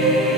you.